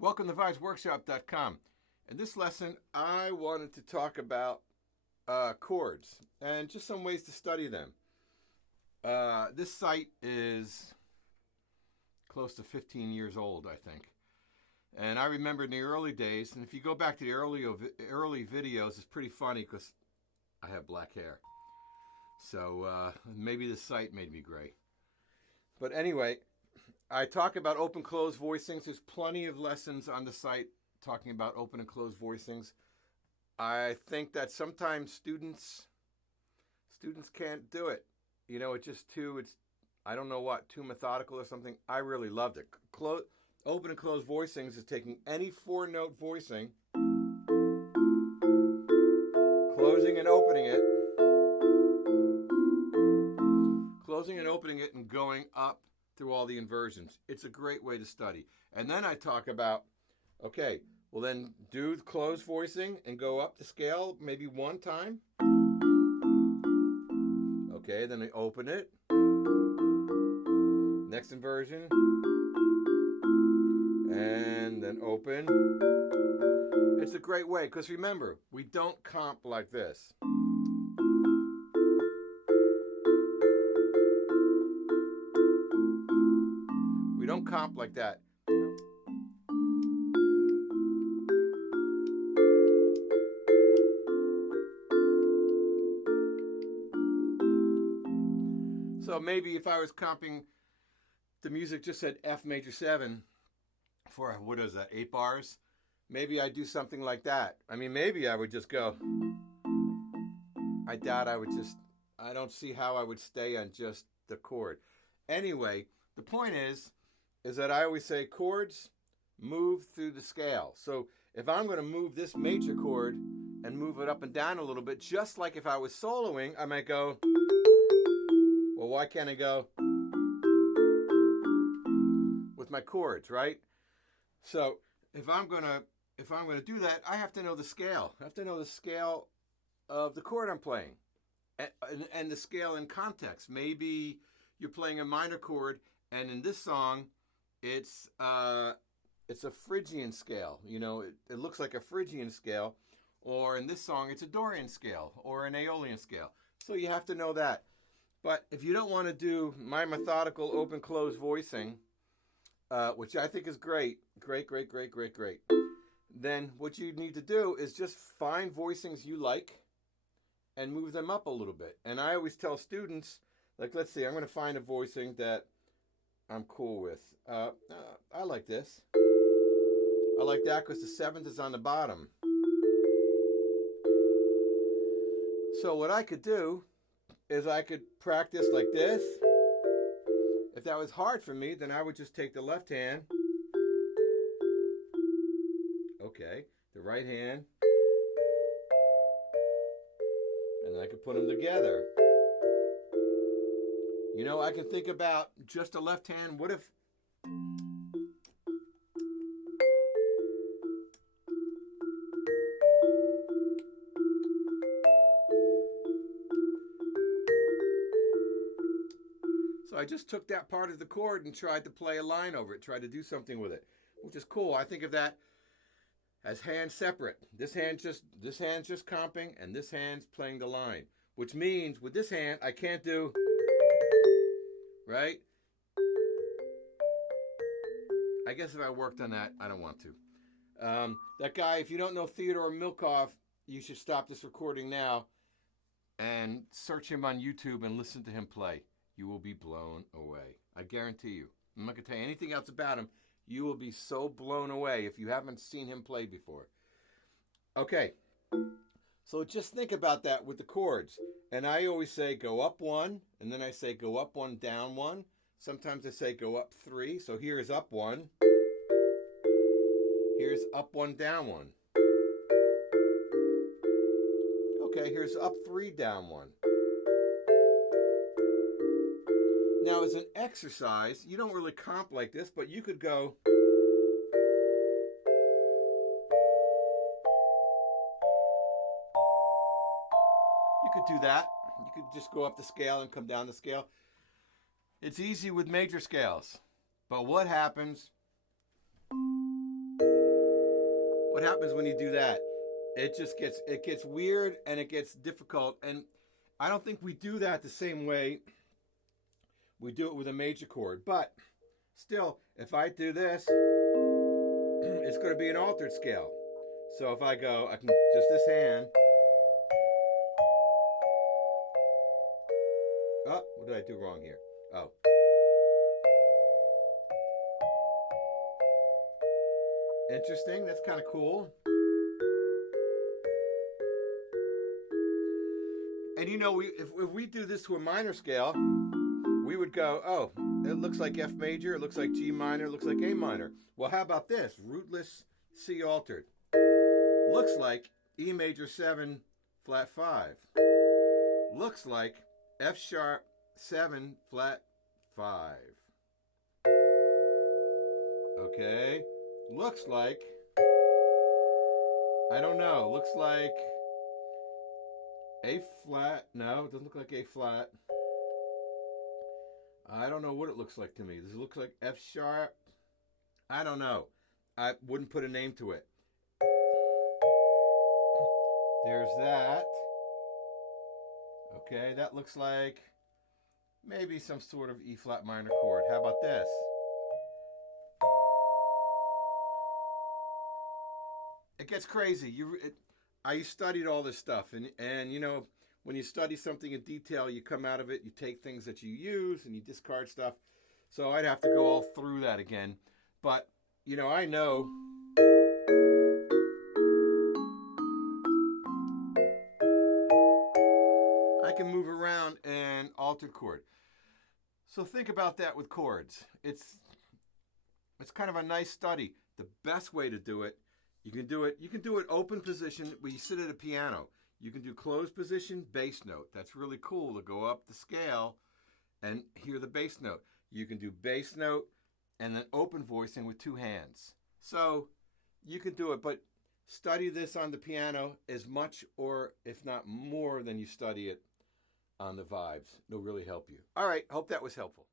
Welcome to VibesWorkshop.com. In this lesson, I wanted to talk about chords and just some ways to study them. This site is close to 15 years old, I think. And I remember in the early days, and if you go back to the early videos, it's pretty funny because I have black hair. So maybe this site made me gray. But anyway, I talk about open-close voicings. There's plenty of lessons on the site talking about open and closed voicings. I think that sometimes students can't do it. You know, it's I don't know what, too methodical or something. I really loved it. Open and closed voicings is taking any four-note voicing, closing and opening it, and going up through all the inversions. It's a great way to study. And then I talk about, okay, well then do the closed voicing and go up the scale maybe one time. Okay, then I open it. Next inversion. And then open. It's a great way because remember, we don't comp like this. We don't comp like that. So maybe if I was comping, the music just said F major 7 for, what is that, 8 bars? Maybe I'd do something like that. I mean, maybe I would just go, I doubt I don't see how I would stay on just the chord. Anyway, the point is that I always say chords move through the scale. So if I'm going to move this major chord and move it up and down a little bit, just like if I was soloing, I might go, well, why can't I go with my chords, right? So if I'm gonna do that, I have to know the scale. I have to know the scale of the chord I'm playing, and the scale in context. Maybe you're playing a minor chord, and in this song, it's a Phrygian scale. You know, it looks like a Phrygian scale, or in this song, it's a Dorian scale or an Aeolian scale. So you have to know that. But if you don't want to do my methodical open-close voicing, which I think is great, then what you need to do is just find voicings you like and move them up a little bit. And I always tell students, like, let's see, I'm going to find a voicing that I'm cool with. I like this. I like that because the 7th is on the bottom. So what I could do is I could practice like this. If that was hard for me, then I would just take the left hand. Okay, the right hand. And then I could put them together. You know, I can think about just a left hand. What if... So I just took that part of the chord and tried to play a line over it, tried to do something with it, which is cool. I think of that as hands separate. This hand's just comping, and this hand's playing the line, which means with this hand I can't do, right? I guess if I worked on that, I don't want to. That guy, if you don't know Theodore Milkov, you should stop this recording now and search him on YouTube and listen to him play. You will be blown away. I guarantee you. I'm not going to tell you anything else about him. You will be so blown away if you haven't seen him play before. Okay. So just think about that with the chords. And I always say go up 1, and then I say go up 1, down 1. Sometimes I say go up 3. So here's up 1. Here's up 1, down 1. Okay, here's up 3, down 1. Now, as an exercise, you don't really comp like this, but you could go... You could do that. You could just go up the scale and come down the scale. It's easy with major scales. But what happens what happens when you do that? It gets weird and it gets difficult, and I don't think we do that the same way we do it with a major chord. But still, if I do this, it's going to be an altered scale. So if I go, I can just this hand. Oh, what did I do wrong here? Oh. Interesting. That's kind of cool. And you know, if we do this to a minor scale, we would go, oh, it looks like F major, it looks like G minor, it looks like A minor. Well, how about this? Rootless C altered. Looks like E major 7 flat 5. Looks like F sharp 7 flat 5. Okay. Looks like, I don't know, looks like A flat. No, it doesn't look like A flat. I don't know what it looks like to me. Does it look like F sharp? I don't know. I wouldn't put a name to it. There's that. Okay, that looks like maybe some sort of E flat minor chord. How about this? It gets crazy. I studied all this stuff, and you know, when you study something in detail, you come out of it, you take things that you use, and you discard stuff. So I'd have to go all through that again. But, you know, I know I can move around an altered chord. So think about that with chords. It's kind of a nice study. The best way to do it, you can do it open position where you sit at a piano. You can do closed position, bass note. That's really cool to go up the scale and hear the bass note. You can do bass note and then open voicing with two hands. So you can do it, but study this on the piano as much or if not more than you study it on the vibes. It'll really help you. All right, hope that was helpful.